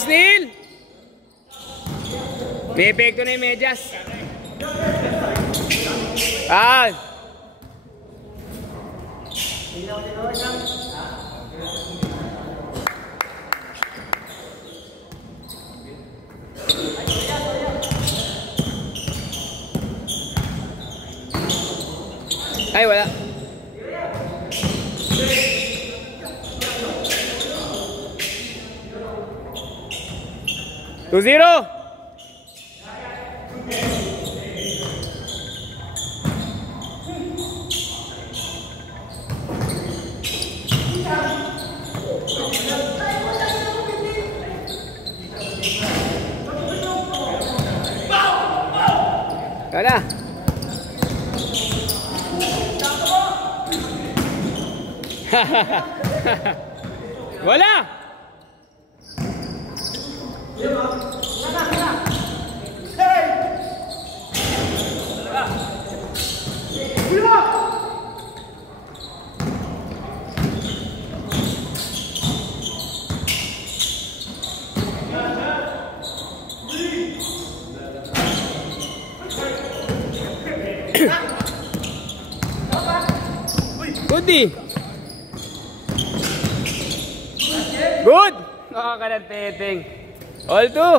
Nice, Neil! May epekto na yung medyas. Ah! Ay, wala. Two zero. Wala. Wala. Goodie. Good. Nakakalanteteng. All two.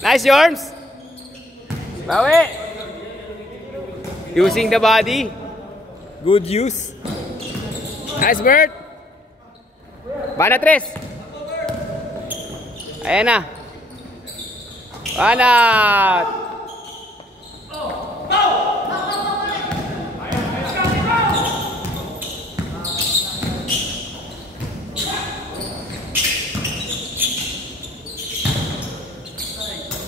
Nice, Yorms. Bawi. Using the body. Good use. Nice, Bert. Bana tres. Ayan na. Banat.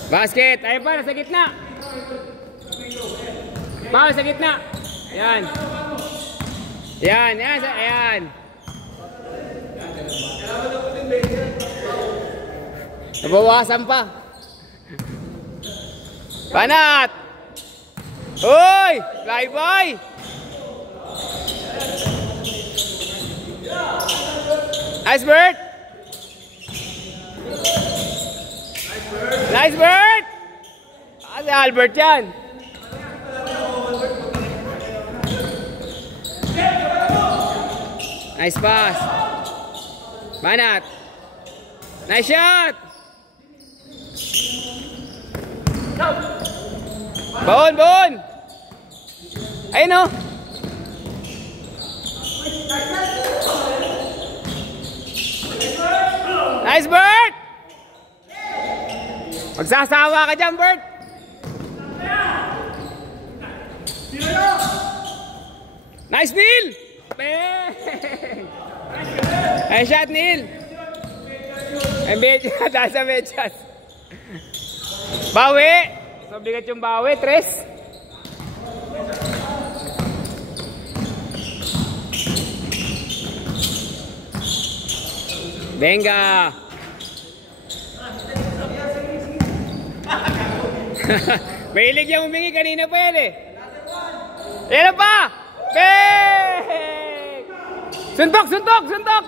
Basket. Ayan pa, nasa gitna. Mau sa gitna. Ayan. Ayan, ayan, ayan. Nabawasan pa. Banat. Uy! Flyboy! Nice, Bert! Nice, Bert! Si Albert yan. Nice pass. Banat. Nice shot. Baon, baon. Ayun o. Nice, Bert. Magsasawa ka dyan, Bert. Nice, Neil. Nice shot, Neil. Ay, medyas. Nasa medyas. Bawi. Sobigat yung bawi. Tres. Venga. Mahilig yung humingi. Kanina pa yan eh. Yan pa. Bang! Suntok, suntok, suntok.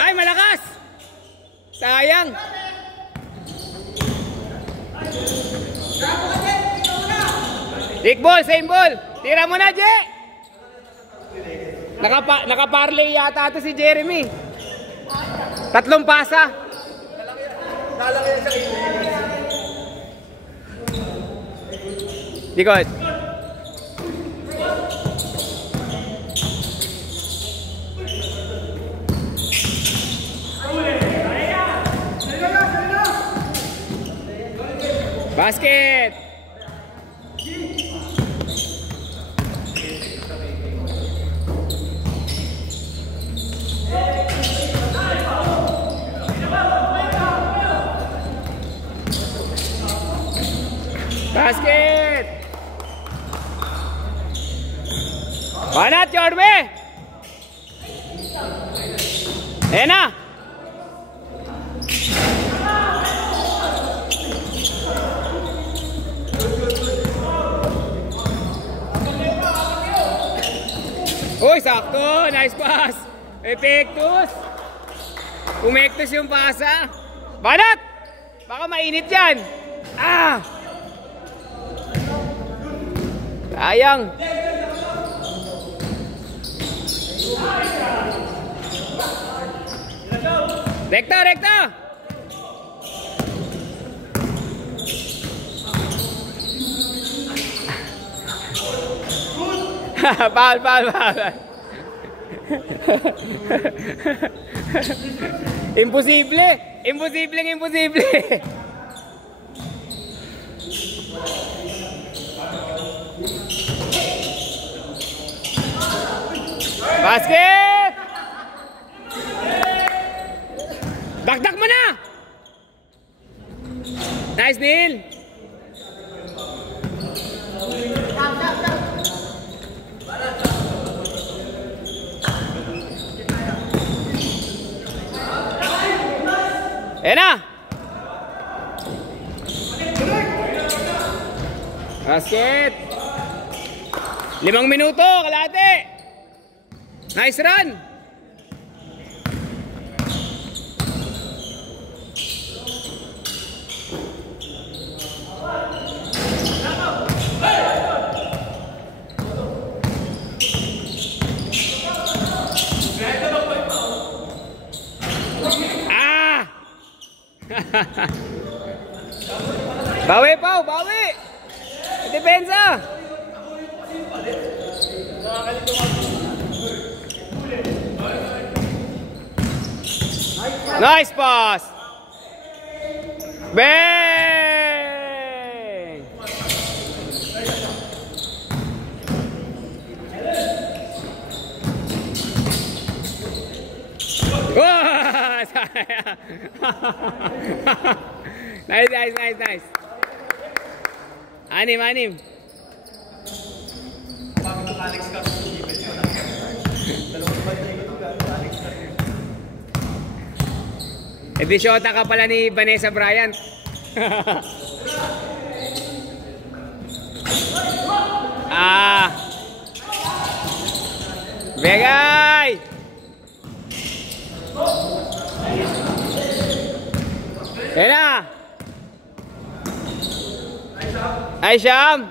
Ay, malakas. Sayang. Big ball, same ball. Tira mo na, Je. Nakaparley yata ito si Jeremy. 3 pasa. Likod. Basket. Basket. Banat, Jorme. Ayan na! Uy, sakto! Nice pass! Epektus! Umektus yung pasa. Banat! Baka mainit yan! Ah! Sayang! Rekta! Rekta! Foul! Imposible! Imposible! Basket! Dakdak mo na! Nice, Neil! Ayan na! Basket! 5 minuto, kalahati! Nice run! Bawi, Pau! Bawi! Depensa! Nice pass! Bang! Nice. Anim. Edisyota ka pala ni Vanessa Bryant. Begay! Ayan na! Ay, Siyam!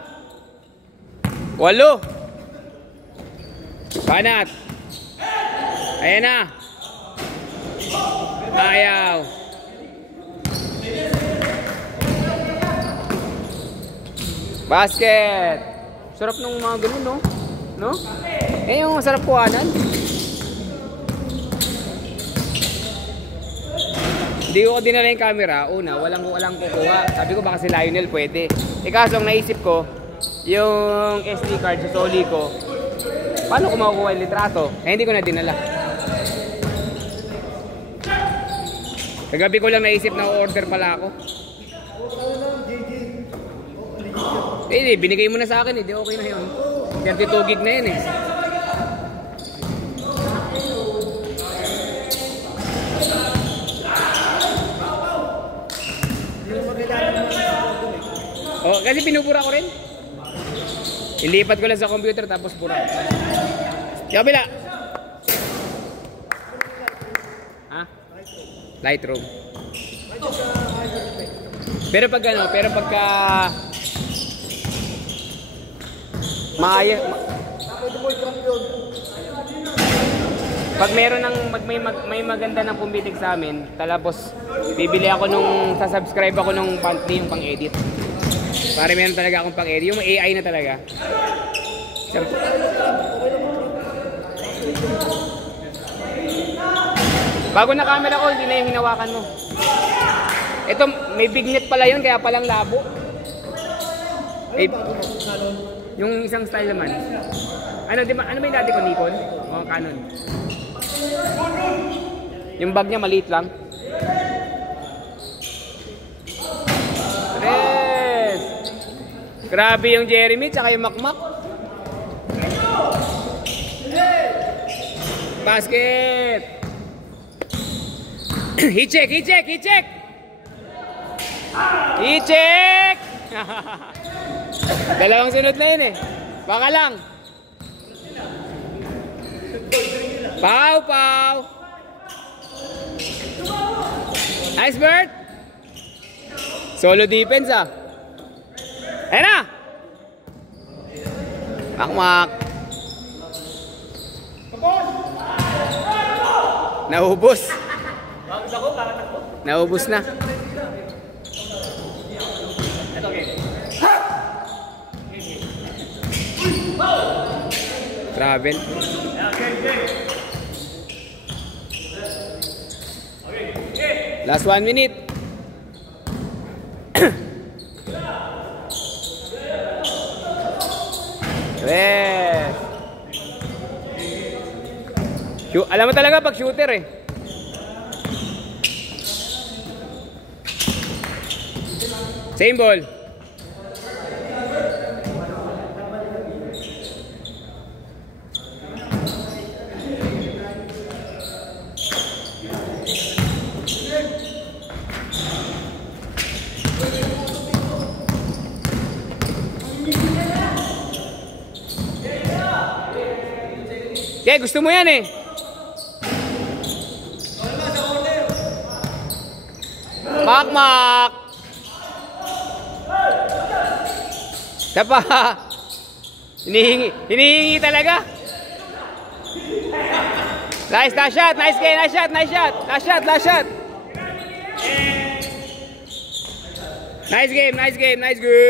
8! Banat! Ayan na! Ayaw! Basket! Sarap nung mga ganun, no? No? Eh, yung sarap kuhanan. Hindi ko dinala yung camera. Una, walang kukuha. Sabi ko baka si Lionel pwede. Eh kaso ang naisip ko, yung SD card sa Soli ko, paano ko makukuha yung litrato? Eh hindi ko na dinala. Kagabi ko lang naisip na order pala ako. Eh, binigay mo na sa akin eh. Di okay na yun. 32 gig na yun eh. Oh, kasi pinubura ko rin. Ilipat ko lang sa computer tapos bura. Kabila. Ha? Lightroom. Pero pagka pag meron ng may maganda ng pumitig sa amin, tapos bibili ako nung sasubscribe ako nung monthly yung pang-edit. Para meron talaga akong pang-edit, yung AI na talaga. Bago na camera ko, hindi na yung hinawakan mo. Ito, may bignet pala yun, kaya palang labo. Eh, yung isang style naman. Ano ba yung dati ko, Nikon? O Canon? Yung bag niya maliit lang. Tres! Grabe yung Jeremy, tsaka yung Makmak. Basket! I-check, i-check, i-check! I-check! Dalawang sunod na yun eh. Baka lang. Pau, pau. Nice, Bert. Solo defense ah. Ayan na. Makmak. Naubos. Naubos na. Travel. Last 1 minute. Alam mo talaga pag shooter eh. Same ball. Okay, gusto mo yan eh. Makmak. Tapa. Hinihingi talaga. Nice, last shot. Nice game, nice shot, nice shot. Last shot, last shot. Nice game, nice game, nice game.